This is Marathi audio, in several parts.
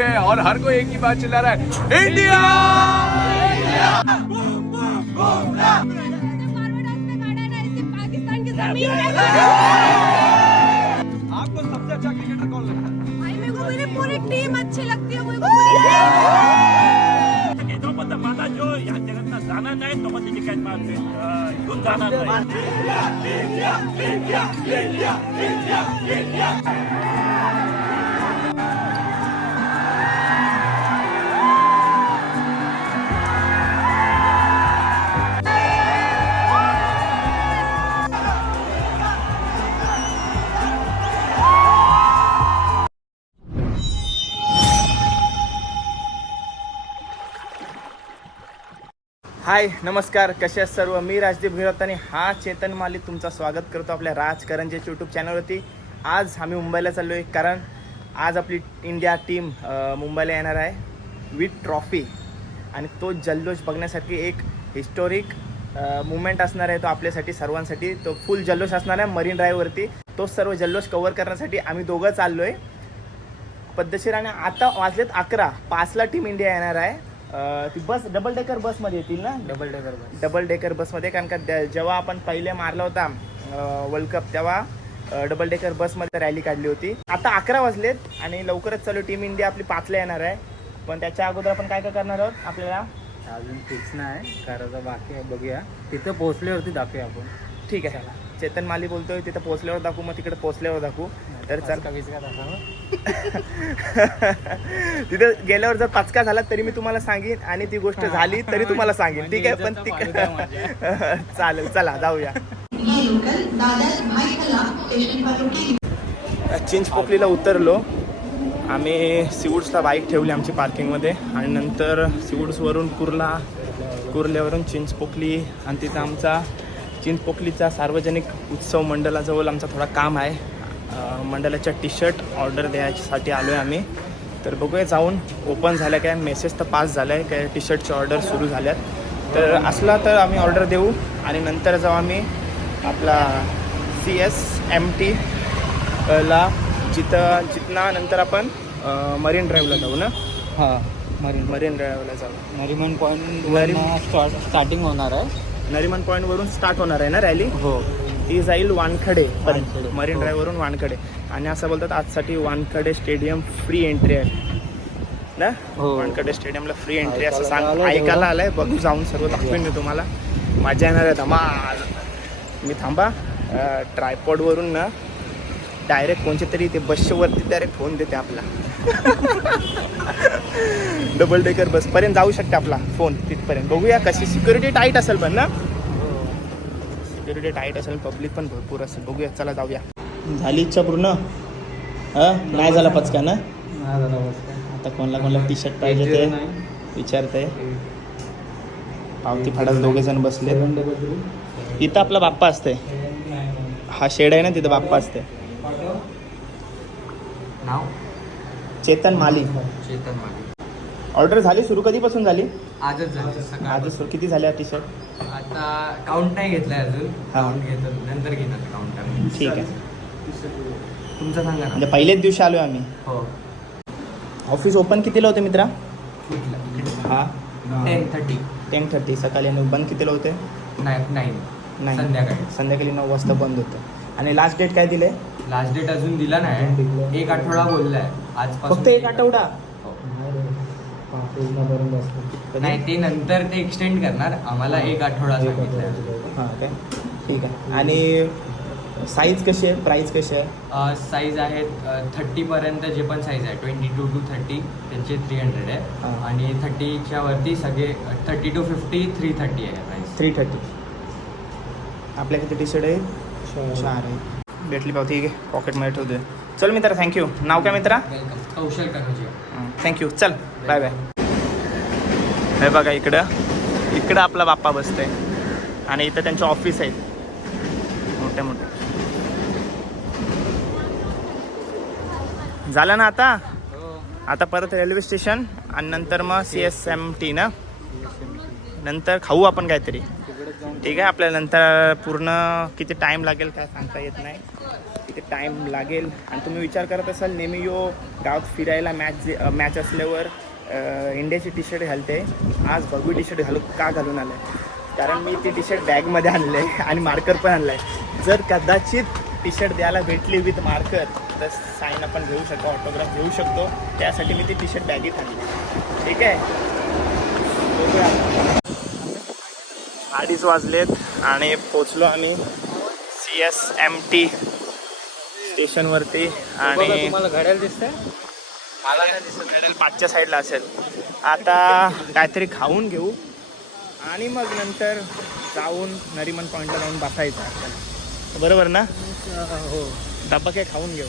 है और हर कोई एक ही बात चिल्ला रहा है इंडिया! पाकिस्तान की ज़मीन आपको सबसे अच्छा क्रिकेटर कौन लगता है? भाई मेरे को मेरी पूरी टीम अच्छी लगती है माझा जो या जगातला जाणार नाही तोपर्यंत त्याची काय मारते इथून जाणार नाही। हाय नमस्कार कसे सर्व? मी राजदीप घिरत आणि हा चेतन माली तुमचं स्वागत करतो आपल्या राजकरंजे यूट्यूब चॅनलवरती आज आम्ही मुंबईला चाललो आहे कारण आज आपली इंडिया टीम मुंबईला येणार आहे विथ ट्रॉफी आणि तो जल्लोष बघण्यासाठी एक हिस्टोरिक मुवमेंट असणार आहे तो आपल्यासाठी सर्वांसाठी. तो फुल जल्लोष असणार आहे मरीन ड्राईव्हवरती तो सर्व जल्लोष कव्हर करण्यासाठी आम्ही दोघं चाललो आहे पद्धतशीर आणि आता वाजलेत अकरा. पाचला टीम इंडिया येणार आहे. अं, ती बस डबल डेकर बसमध्ये येतील ना? Double decker bus double decker बसमध्ये कारण का त्या- जेव्हा आपण पहिले मारला होता वर्ल्ड कप तेव्हा डबल डेकर बसमध्ये रॅली काढली होती. आता अकरा वाजलेत आणि लवकरच चालू टीम इंडिया आपली पाचला येणार आहे. पण त्याच्या अगोदर आपण काय काय करणार आहोत आपल्याला? अजून फिक्स नाही करायचं बाकी आहे बघूया. तिथं पोहोचल्यावरती दाखवूया आपण. ठीक आहे. चेतन माली बोलतोय तिथं पोहोचल्यावर दाखवू मग तिकडे पोहोचल्यावर दाखवू. तर चल. का वीस का तासावर तिथे गेल्यावर जर पचका झाला तरी मी तुम्हाला सांगेन आणि ती गोष्ट झाली तरी तुम्हाला सांगेन. ठीक आहे? पण ती चालेल चला जाऊया. चिंचपोकलीला उतरलो. आम्ही सिवूड्सला बाईक ठेवली आमची पार्किंगमध्ये. आणि नंतर सिवूड्सवरून कुर्ला कुर्ल्यावरून चिंचपोकली आणि तिथं आमचा चिंचपोकलीचा सार्वजनिक उत्सव मंडळाजवळ आमचा थोडा काम आहे. मंडळाच्या टी शर्ट ऑर्डर द्यायसाठी आलो आहे आम्ही. तर बघूया जाऊन ओपन झालं काय मेसेज तर पास झाला आहे काय टी शर्टची ऑर्डर सुरू झाल्यात. तर असला तर आम्ही ऑर्डर देऊ आणि नंतर जाऊ आम्ही आपला सी एस एम टी ला जिथं जिथना नंतर आपण मरीन ड्राईव्हला जाऊ ना? हा मरीन मरीन ड्राईव्हला जाऊ. नरिमन पॉईंट स्टार्टिंग होणार आहे. नरिमन पॉईंटवरून स्टार्ट होणार आहे ना रॅली हो. ती जाईल वानखडे. मरीन हो. ड्राईव्हवरून वानखडे. आणि असं बोलतात आजसाठी वानखडे स्टेडियम फ्री एंट्री आहे. ना? हो. वानखडे स्टेडियमला फ्री एंट्री असं सांग ऐकायला. आलंय. बघू जाऊन सर्व दाखवेन मी तुम्हाला. मजा येणार आहे. धमाल. मी थांबा. ट्रायपॉडवरून ना डायरेक्ट कोणच्या तरी ते बसच्यावरती डायरेक्ट फोन देते आपला. डबल डेकर बसपर्यंत जाऊ शकते आपला फोन तिथपर्यंत. बघूया कशी सिक्युरिटी टाईट असेल पण ना. सिक्युरिटी टाईट असेल पब्लिक पण भरपूर असेल. बघूया चला जाऊया. झाली इच्छा पूर्ण? हा? नाही झाला पचका ना. आता कोणाला कोणाला टी शर्ट पाहिजे ते. विचारते पावती फाडत दोघे जण बसले. इथं आपला बाप्पा असते हा शेड आहे ना तिथं बाप्पा असते नाव? चेतन माली चेतन मागे ऑर्डर झाली? सुरू कधीपासून झाली? आजच झालं सकाळ आजच सुरू. किती झाल्या टी शर्ट आता काउंट नाही घेतलाय अजून. हा. काउंट घेतो. नंतर घेणार काउंट ठीक आहे. तुमचं सांगा म्हणजे ना पहिलेच दिवशी आलोय आम्ही. हो. ऑफिस ओपन कितीला होते मित्रा? हा. टेन थर्टी टेन थर्टी सकाळी बंद कितीला होते? नाईन नाही संध्याकाळी. संध्याकाळी नऊ वाजता बंद होतं. आणि लास्ट डेट काय दिले लास्ट डेट अजून दिला नाही. एक आठवडा बोललाय. आजपासून फक्त एक आठवडा? हो. नाही ते नंतर ते एक्सटेंड करणार. आम्हाला एक आठवडा सांगितलाय. हां काय ठीक आहे. आणि साईज कशी आहे? प्राईस कशी आहे? साईज आहेत थर्टीपर्यंत जे पण साईज आहे ट्वेंटी टू टू थर्टी त्यांचे थ्री हंड्रेड आहे. हां. आणि थर्टीच्या वरती सगळे thirty two fifty three thirty आहे प्राईस थ्री थर्टी आपल्या किती टी शर्ट आहे. चार आहे. भेटली पाव ठीक आहे. पॉकेटमध्ये ठेवते चल मित्रा थँक्यू नाव काय मित्रा? वेलकम कौशल थँक्यू चल बाय बाय हे बघा इकडं. इकडं आपला बाप्पा बसतंय. आणि इथं त्यांचे ऑफिस आहेत मोठे मोठे. झालं ना आता? आता परत रेल्वे स्टेशन आणि नंतर मग सी एस एम टी ना? नंतर खाऊ आपण काहीतरी. ठीक आहे आपल्या नंतर पूर्ण किती टाईम लागेल काय सांगता येत नाही. किती टाईम लागेल? आणि तुम्ही विचार करत असाल नेहमी यो गावात फिरायला मॅच मॅच असल्यावर इंडियाची टी शर्ट घालते. आज बघू टी शर्ट घालू का घालून आलं आहे कारण मी ती टी शर्ट बॅगमध्ये आणलं आहे आणि मार्कर पण आणलं आहे जर कदाचित टी शर्ट द्यायला भेटली विथ मार्कर तर साईन आपण घेऊ शकतो ऑटोग्राफ घेऊ शकतो. त्यासाठी मी ती टी शर्ट बॅगेत आणली. ठीक आहे? अडीच वाजलेत आणि पोचलो आम्ही सी एस एम टी स्टेशनवरती आणि तुम्हाला घड्याळ दिसतंय? घड्याळ पाचच्या साईडला असेल. आता काहीतरी खाऊन घेऊ आणि मग नंतर जाऊन नरिमन पॉईंटला जाऊन बसायचं. आपल्याला बरोबर ना? हो. डब्बा काय खाऊन घेऊ.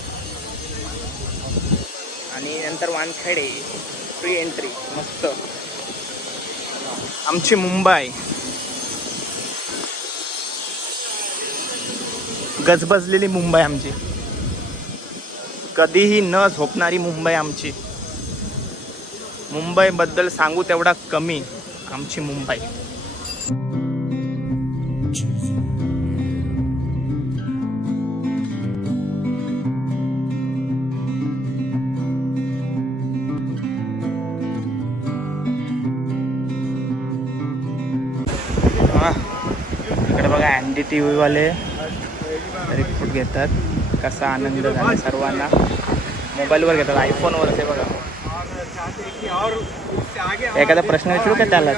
आणि नंतर वानखेडे फ्री एंट्री मस्त. आमची मुंबई. गजबजलेली मुंबई आमची. कधीही न झोपणारी मुंबई आमची. मुंबईबद्दल सांगू तेवढा कमी आमची मुंबई. इकडे बघा अँडी टी व्हीवाले घेतात. कसा आनंद झाला सर्वांना. मोबाईलवर घेतात आयफोनवर ते बघा. एखादा प्रश्न विचारू का त्यालाच?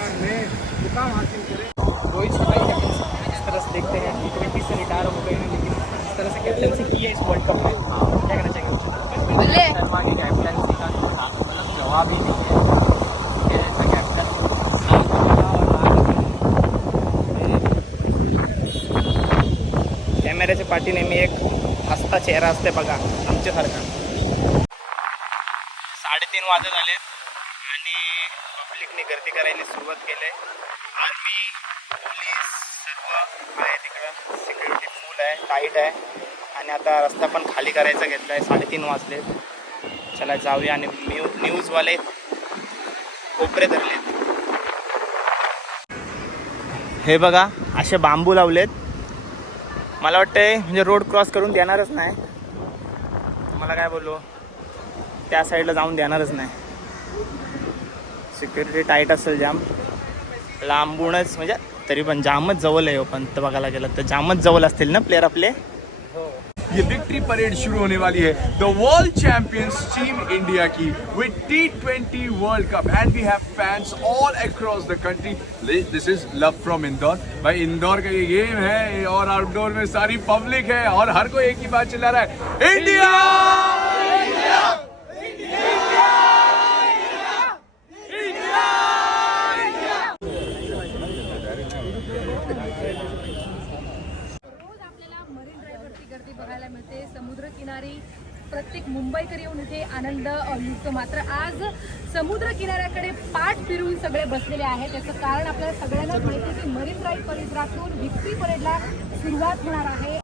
रोहित शर्मा ही कैप्टनसी जिस तरह से देखते हैं टी ट्वेंटी से रिटायर हो गए हैं लेकिन जिस तरह से कैप्टनसी की है इस वर्ल्ड कप में क्या कहना चाहिए बोले। शर्मा की कैप्टनसी का तो मतलब जवाब ही नहीं है ठीक है जैसा कैप्टन कॅमेऱ्याच्या पाठी नेहमी एक हसता चेहरा असते बघा आमच्यासारखा साडेतीन वाजत आले आणि पब्लिकने गर्दी करायला सुरुवात केली. आर्मी पोलीस सर्व आहे तिकडं. सिक्युरिटी फुल आहे टाईट आहे. आणि आता रस्ता पण खाली करायचा घेतला आहे साडेतीन वाजले. चला जाऊया आणि न्यू न्यूजवाले कोपरे धरले हे बघा असे बांबू लावलेत. मला वाटतंय म्हणजे रोड क्रॉस करून देणारच नाही. मला काय बोललो त्या साईडला जाऊन देणारच नाही. सिक्युरिटी टाईट असेल जाम लांबूनच म्हणजे तरी पण जामच जवळ आहे हो, पण तर बघायला गेलं तर जामच जवळ असतील ना प्लेअर आपले? ये विक्ट्री परेड शुरू होने वाली है। The world champions team India की with T twenty world cup and we have fans all across the country this is love from Indore भाई इंदौर का ये गेम है और आउटडोर में सारी पब्लिक है और हर कोई एक ही बात चिल्ला रहा है। इंडिया रोज गर्दी बघायला मिळते. समुद्रकिनारी प्रत्येक मुंबईकर येऊन इथे आनंद लुटतो मात्र आज समुद्र किनाऱ्याकडे पाठ फिरून सगळे बसलेले आहेत. त्याचं कारण आपल्याला सगळ्यांनाच माहिती की मरीन ड्राईव्ह परिसरातून विक्री परेडला सुरुवात होणार आहे.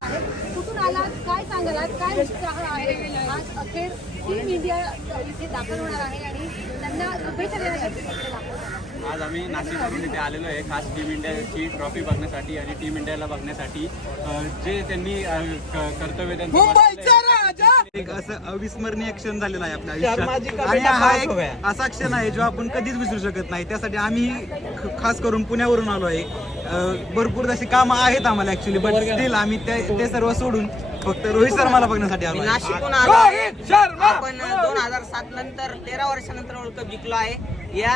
कुठून आलात? काय सांगाल काय उत्साह आहे? आज अखेर टीम इंडिया इथे दाखल होणार आहे आणि त्यांना शुभेच्छा देण्यासाठी आज आम्ही नाशिकवरून इथे आलेलो आहे खास टीम इंडियाची ट्रॉफी बघण्यासाठी आणि टीम इंडियाला बघण्यासाठी. जे त्यांनी कर्तव्य त्यांचं. एक असं अविस्मरणीय क्षण झालेला आहे आपल्या आयुष्यात. आणि हा एक असा क्षण आहे जो आपण कधीच विसरू शकत नाही. त्यासाठी आम्ही खास करून पुण्यावरून आलो आहे. भरपूर अशी कामं आहेत आम्हाला ऍक्च्युली बट स्टील आम्ही ते ते सर्व सोडून फक्त रोहित शर्माला बघण्यासाठी आलो आहे. नाशिकहून आलो आहे. आपण दोन हजार सात नंतर तेरा वर्षानंतर वर्ल्ड कप जिंकलो आहे. या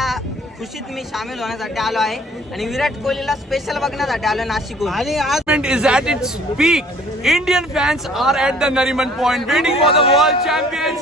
खुशीत मी सामील होण्यासाठी आलो आहे. आणि विराट कोहलीला स्पेशल बघण्यासाठी आलो नाशिक आणि आज is at it speak Indian fans are at the Nariman point waiting for the world champions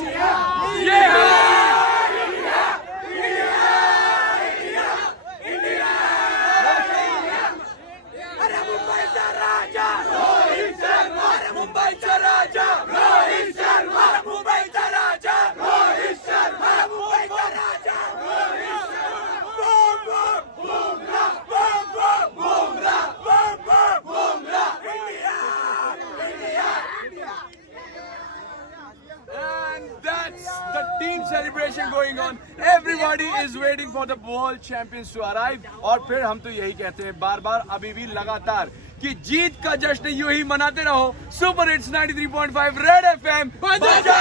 Everybody is waiting for the world champions to arrive. और फिर हम तो यही कहते हैं बार बार अभी भी लगातार कि जीत का जश्न यूं ही मनाते रहो। सुपर हिट्स 93.5 रेड एफएम बजाते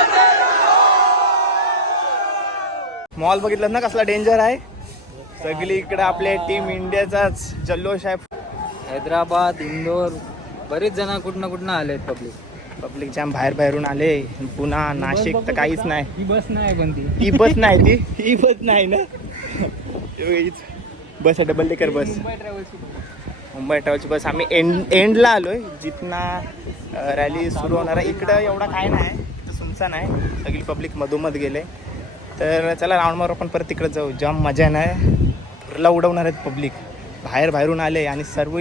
मॉल बघितलं ना कसला डेंजर आहे? सगळी इकडे आपल्या टीम इंडियाचाच जल्लोष आहे. हैदराबाद इंदोर बरेच जण कुठनं कुठनं आलेत पब्लिक पब्लिक जाम बाहेर बाहेरून आले. पुन्हा नाशिक तर काहीच नाही. ही बस नाही पण ती. ही बस नाही ती. ही बस नाही ना. हीच बस आहे डबल डेकर बस. मुंबई ट्रॅव्हलची बस. आम्ही एंड एंडला आलोय. जिथना रॅली सुरू होणार आहे. इकडं एवढा काय नाही. इथं सुनसान आहे. सगळी पब्लिक मधोमध गेले. तर चला राऊंड मारू आपण परत तिकडे जाऊ. जाम मजा नाही उडवणार आहेत पब्लिक बाहेर बाहेरून आले आणि सर्व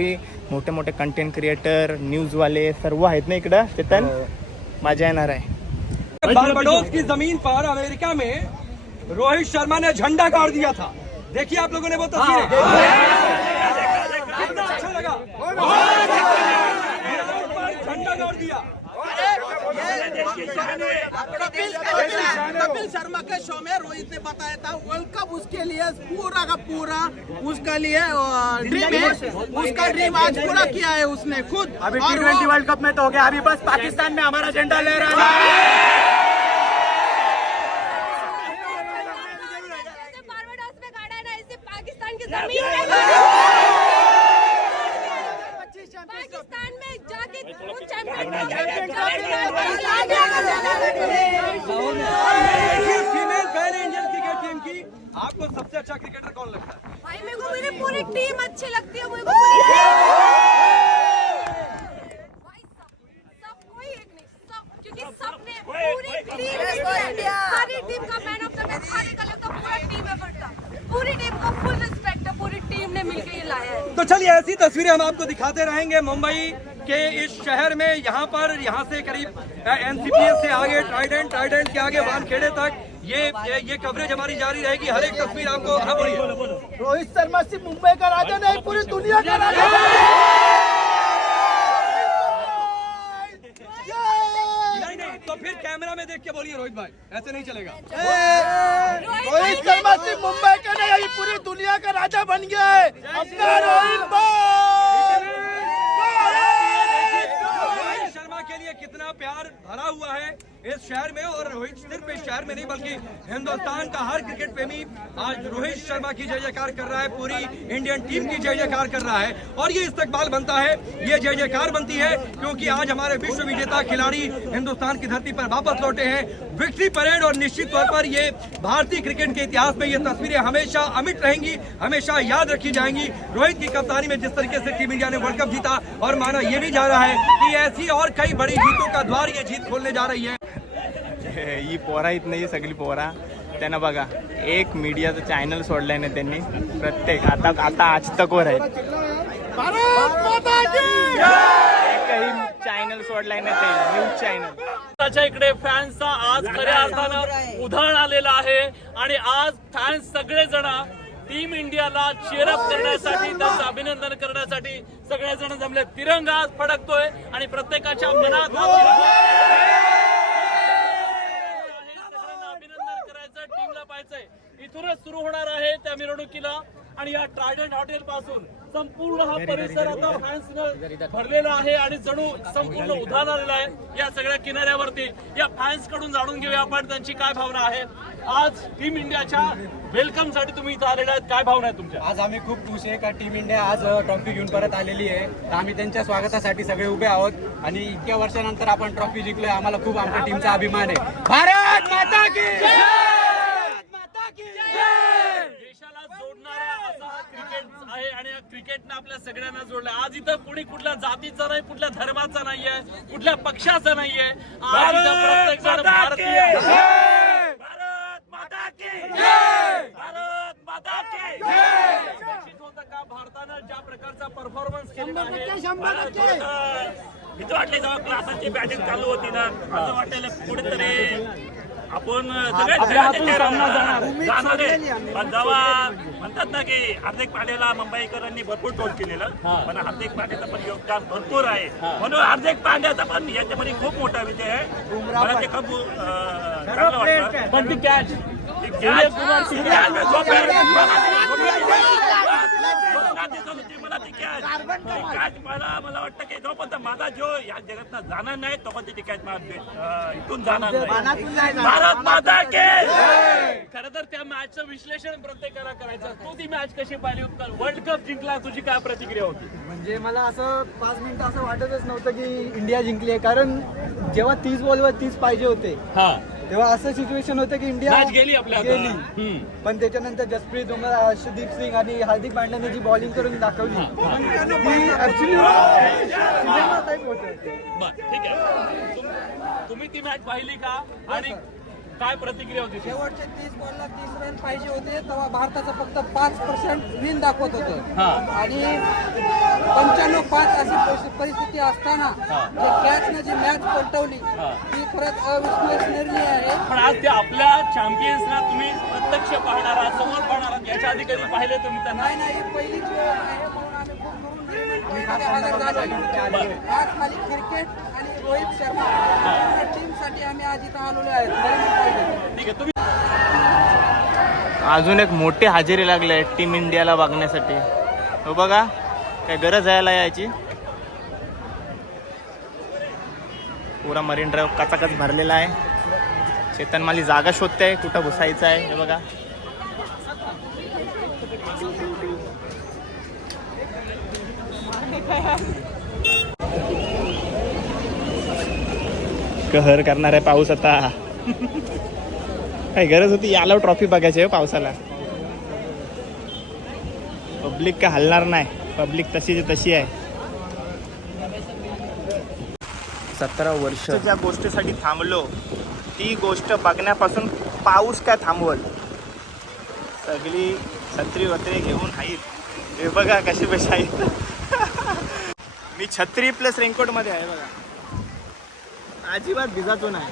मोठे मोठे कंटेंट क्रिएटर न्यूजवाले सर्व आहेत ना इकडं चेतन मजा येणार आहे बारबाडोस की जमीन पर अमेरिका में रोहित शर्मा ने झंडा गाड़ दिया था देखिए आप लोगों ने वो तस्वीरें कितना अच्छा लगा कपिल कपिल शर्मा के शो में रोहित ने बताया था वर्ल्ड कप उसके लिए पूरा का पूरा उसका लिए ड्रीम है। उसका ड्रीम आज पूरा किया है उसने खुद। अभी टी ट्वेंटी वर्ल्ड कप में तो हो गया। अभी बस पाकिस्तान में हमारा झंडा गाड़ा ना इसे पाकिस्तान की ज़मीन पे पाकिस्तान में जाके वो चैंपियन फीमेल पहले इंडियन क्रिकेट टीम की आपको सबसे अच्छा क्रिकेटर कौन लगता है? भाई मेरे को मेरी पूरी टीम अच्छी लगती है मेरे को तो चलिए ऐसी तस्वीरें हम आपको दिखाते रहेंगे। मुंबई के इस शहर में यहाँ पर यहाँ से करीब एनसीपीएस से आगे ट्राइडेंट ट्राइडेंट के आगे वानखेड़े तक ये ये, कवरेज हमारी जारी रहेगी। हर एक तस्वीर आपको रोहित शर्मा सिर्फ़ मुंबई का राजा नहीं पूरी दुनिया का राजा नहीं नहीं तो फिर कैमरा में देख के बोलिए रोहित भाई ऐसे नहीं चलेगा। रोहित शर्मा सिर्फ़ मुंबई का नहीं पूरी दुनिया का राजा बन गया है। अपना रोहित भाई रोहित शर्मा के लिए कितना प्यार भरा हुआ है। इस शहर में और रोहित सिर्फ़ इस शहर में नहीं, बल्कि हिंदुस्तान का हर क्रिकेट प्रेमी आज रोहित शर्मा की जय जयकार कर रहा है, पूरी इंडियन टीम की जय जयकार कर रहा है। और ये इस्तकबाल बनता है, ये जय जयकार बनती है, क्योंकि आज हमारे विश्व विजेता खिलाड़ी हिंदुस्तान की धरती पर वापस लौटे हैं। विक्ट्री परेड और निश्चित तौर पर ये भारतीय क्रिकेट के इतिहास में ये तस्वीरें हमेशा अमिट रहेंगी, हमेशा याद रखी जाएँगी। रोहित की कप्तानी में जिस तरीके से टीम इंडिया ने वर्ल्ड कप जीता, और माना ये भी जा रहा है कि ऐसी और कई बड़ी जीतों का द्वार ये जीत खोलने जा रही है। ही पोरा इथनं ही सगळी पोरा. त्यांना बघा एक मीडियाचं चॅनल सोडलंय ना त्यांनी. प्रत्येक आता आता आज तकोर आहे काही चॅनल सोडलाय ना ते न्यूज चॅनल त्याच्या इकडे फॅन्सचा आज खऱ्या अर्थानं उधळ आलेला आहे. आणि आज फॅन्स सगळेजण टीम इंडियाला चेअरअप करण्यासाठी त्यांचं अभिनंदन करण्यासाठी सगळेजण जमले तिरंगा आज फडकतोय आणि प्रत्येकाच्या मनात हा तिरंगा सगळ्यांना अभिनंदन करायचं टीमला पाहायचंय इथूनच सुरू होणार आहे त्या मिरवणुकीला. आणि या ट्रायडंट हॉटेल पासून संपूर्ण हा परिसर आता फॅन्स भरलेला आहे आणि जणू संपूर्ण उधाण आलेला आहे या सगळ्या किनाऱ्यावरती. या फॅन्सकडून जाणून घेऊया आपण त्यांची काय भावना आहे. आज टीम इंडियाच्या वेलकमसाठी तुम्ही इथं आलेल्या आहेत. काय भावना आहे तुमच्या? आज आम्ही खूप खुश आहे का टीम इंडिया आज ट्रॉफी घेऊन परत आलेली आहे. तर आम्ही त्यांच्या स्वागतासाठी सगळे उभे आहोत. आणि इतक्या वर्षानंतर आपण ट्रॉफी जिंकलोय. आम्हाला खूप आमच्या टीमचा अभिमान आहे. भारत माता की देशाला जोडणारा असा हा क्रिकेट आहे आणि क्रिकेटनं आपल्या सगळ्यांना जोडलं? आज इथं कुणी कुठल्या जातीचा नाही कुठल्या धर्माचा नाहीये कुठल्या पक्षाचा नाहीये. आज इथं प्रत्येक जण भारतीय भारत माता की भारत माता की निश्चित होतं का भारतानं ज्या प्रकारचा परफॉर्मन्स आहे. भीती वाटली जेव्हा क्लासाची बॅटिंग चालू होती ना असं वाटायला कुठेतरी आपण जेव्हा म्हणतात ना की हार्दिक पांड्याला मुंबईकरांनी भरपूर टोल केलेलं. पण हार्दिक पांड्याचं पण योगदान भरपूर आहे. म्हणून हार्दिक पांड्याचा पण याच्यामध्ये खूप मोठा विजय आहे. मला ते खूप चांगलं वाटतं पण ती कॅच. मला ती कॅच देशाला मला वाटतं की जोपर्यंत माझा जो या जगात जाणार नाही तोपर्यंत ती काय इथून जाणार नाही. भारत माता के खरं तर त्या मॅचचं विश्लेषण प्रत्येकाला करायचं तू ती मॅच कशी पाहिली वर्ल्ड कप जिंकला तुझी काय प्रतिक्रिया होती? म्हणजे मला असं पाच मिनिटं असं वाटतच नव्हतं की इंडिया जिंकली आहे. कारण जेव्हा तीस बॉलवर तीस पाहिजे होते हा. तेव्हा असं सिच्युएशन होतं की इंडिया मॅच गेली आपल्या. गेली. हम्म. पण त्याच्यानंतर जसप्रीत बुमराह अर्षदीप सिंग आणि हार्दिक पांड्याने जी बॉलिंग करून दाखवली ती ऍक्च्युली सिनेमा टाईप होतं. बर ठीक आहे. तुम- तुम्ही ती मॅच पाहिली का? आणि काय प्रतिक्रिया होती? शेवटचे तीस बॉलला तीस रन पाहिजे होते तेव्हा भारताचं फक्त पाच पर्सेंट विन दाखवत होतं. हा. आणि पंच्याण्णव पाच अशी परिस्थिती- असताना जे कॅचनं जी मॅच पलटवली ती खरंच अविस्मरणीय आहे. पण आज ते आपल्या चॅम्पियन्सना तुम्ही प्रत्यक्ष पाहणार आहात समोर पाहणार आहात याच्या आधी कधी पाहिले तुम्ही त्यांना? नाही नाही पहिलीच वेळ आहे म्हणून आम्ही खूप म्हणून हजर झालो आज खाली क्रिकेट आणि रोहित शर्मा टीमसाठी आम्ही आज इथं आलेलो आहेत आहे अजून एक मोठी हजेरी लागली आहे टीम इंडियाला बघण्यासाठी. हो बघा काय गरज यायला यायची? पुरा मरीन ड्राईव्ह कचाकच भरलेला आहे. चेतन माली जागा शोधते कुठं घुसायचं आहे हे बघा. कहर करणार आहे पाऊस आता. काय गरज होती याला ट्रॉफी बघायची आहे हो पावसाला. पब्लिक काय हलणार नाही पब्लिक तशीची तशी आहे. सतरा वर्ष. ज्या गोष्टीसाठी थांबलो ती गोष्ट बघण्यापासून पाऊस काय थांबवल? सगळी सत्री वत्री घेऊन आहेत हे बघा कशी कशी आहेत मी छत्री प्लस रेनकोटमध्ये आहे बघा. अजिबात भिजातो नाही.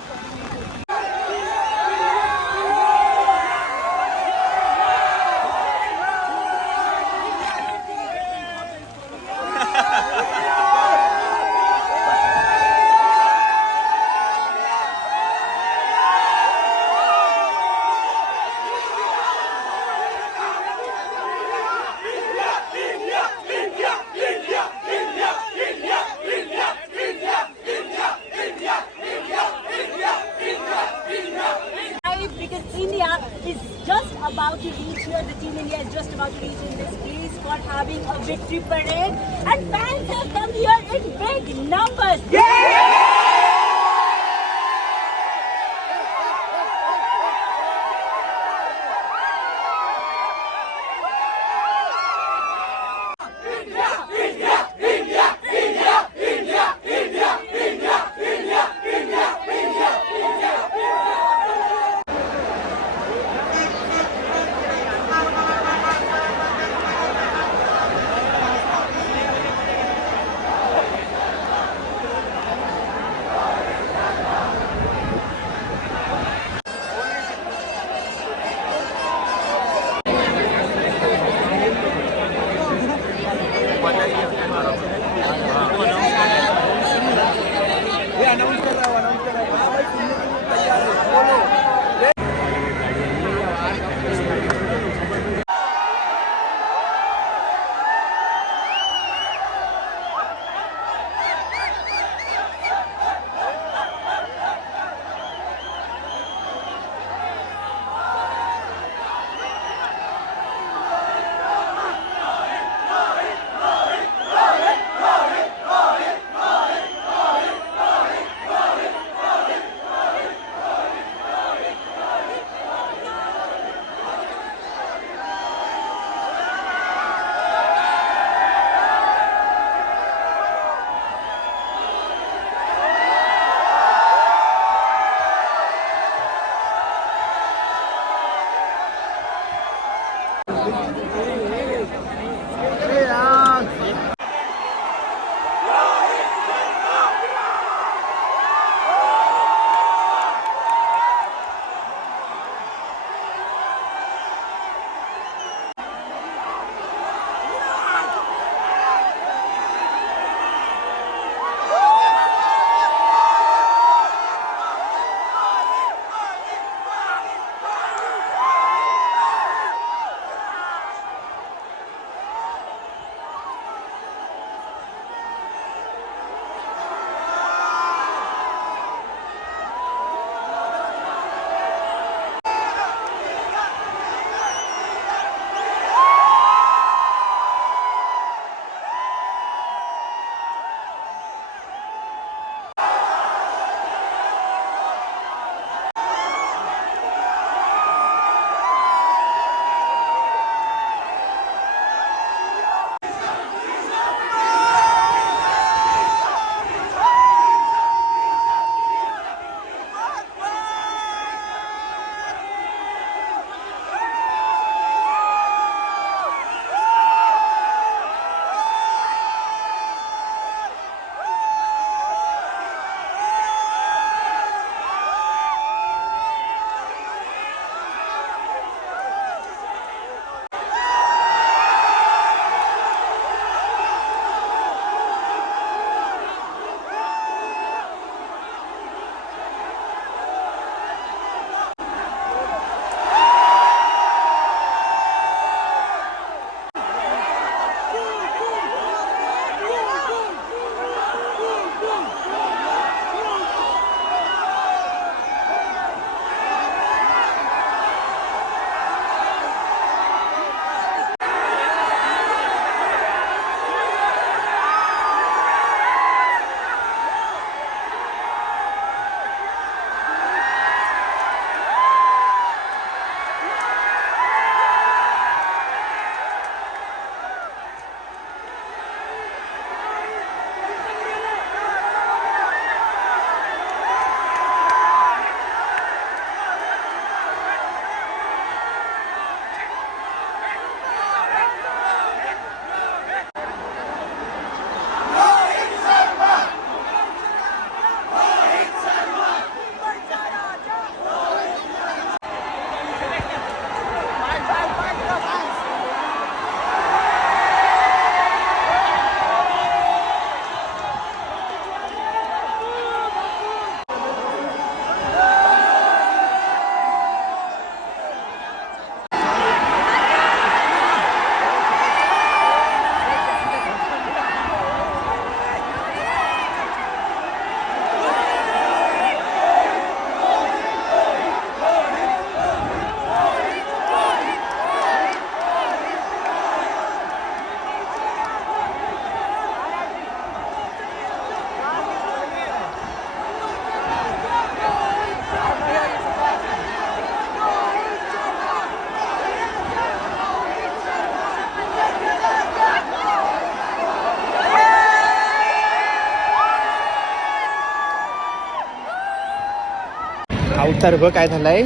विस्तार बघ काय झालाय?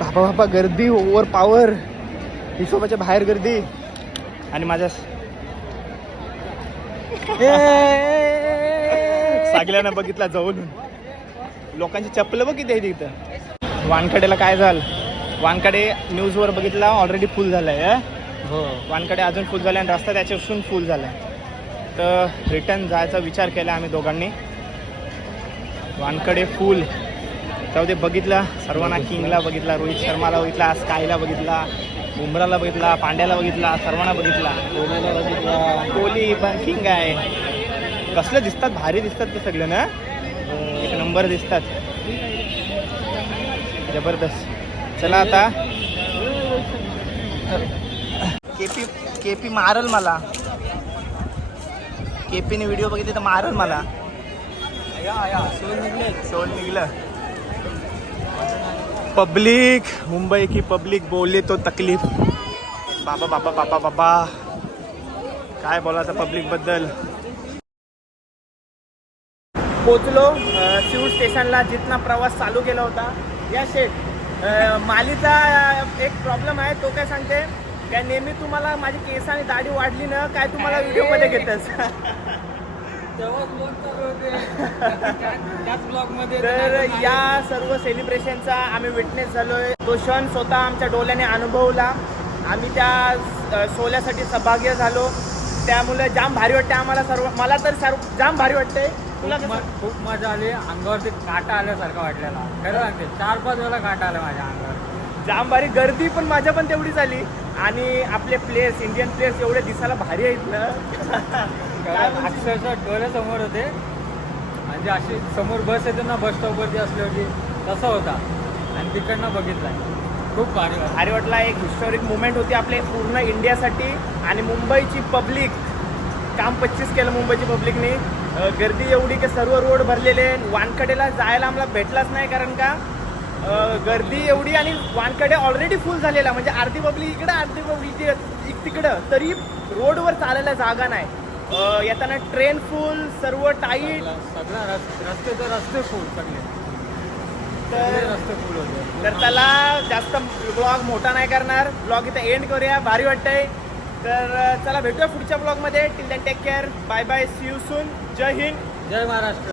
बापा बापा गर्दी ओव्हर पॉवर हिशोबाच्या बाहेर गर्दी. आणि माझ्या सागल्यानं बघितला जवळून लोकांची चप्पल बघ किती आहे तिथं वानकडेला काय झालं? वानकडे न्यूजवर बघितला ऑलरेडी फुल झालाय हं? हो. वानकडे अजून फुल झाले आणि रस्ता त्याच्यापासून फुल झालाय तर रिटर्न जायचा विचार केला आम्ही दोघांनी. वानकडे फुल तेव्हा ते बघितला. सर्वांना किंगला बघितला रोहित शर्माला बघितला स्कायला बघितला बुमराला बघितला पांड्याला बघितला सर्वांना बघितला. कोहलीला बघितला कोहली पण किंग आहे. कसलं दिसतात भारी दिसतात ते सगळे ना? एक नंबर दिसतात. जबरदस्त. चला आता. केपी केपी मारल मला. केपीने व्हिडिओ बघितले तर मारल मला. शोल निघलं. पब्लिक मुंबई की पब्लिक बोलले तो तकलीफ। बाबा बाबा बाबा बाबा। काय बोलायचं पब्लिकबद्दल? पोचलो शिव स्टेशनला जिथना प्रवास चालू केला होता. या शेट मालीचा एक प्रॉब्लेम आहे तो काय सांगते? काय नेहमी तुम्हाला माझी केस आणि दाढी वाढली ना काय तुम्हाला व्हिडिओमध्ये घेतस? तर या सर्व सेलिब्रेशनचा आम्ही विटनेस झालोय. तो क्षण स्वतः आमच्या डोळ्याने अनुभवला. आम्ही त्या सोहळ्यासाठी सहभाग्य झालो. त्यामुळे जाम भारी वाटते आम्हाला सर्व मला तर सर्व जाम भारी वाटते तुला खूप मजा आली. अंगावरती काटा आल्यासारखं वाटलेला. खरं सांगते चार पाच वेळा काटा आला माझ्या अंगावर. जाम भारी. गर्दी पण माझ्या पण तेवढी झाली आणि आपले प्लेयर्स इंडियन प्लेयर्स एवढे दिसायला भारी आहेत ना? अक्षरशः डोळ्यासमोर होते. म्हणजे अशी समोर बस येते ना बस स्टॉपवरती असल्यावरती. तसा होता. आणि तिकडनं बघितला खूप भारी वाटलं. भारी वाटला एक हिस्टॉरिक मुवमेंट होती आपले पूर्ण इंडियासाठी आणि मुंबईची पब्लिक काम पच्चीस केलं मुंबईची पब्लिकने गर्दी एवढी की सर्व रोड भरलेले. वानकडेला जायला आम्हाला भेटलाच नाही कारण का? गर्दी एवढी आणि वानकडे ऑलरेडी फुल झालेला. म्हणजे अर्धी पब्लिक इकडं अर्धी पब्लिक तिकडं. तरी रोडवर चालायला जागा नाही. येताना ट्रेन फुल सर्व टाईट सगळा रस- रस्ते तर रस्ते फुल सगळे. तर रस्ते फुल होते. तर त्याला जास्त ब्लॉग मोठा नाही करणार. ब्लॉग इथं एंड करूया. भारी वाटतंय. तर चला भेटूया पुढच्या ब्लॉगमध्ये till then take care bye bye see you soon Jai Hind. Jai Maharashtra.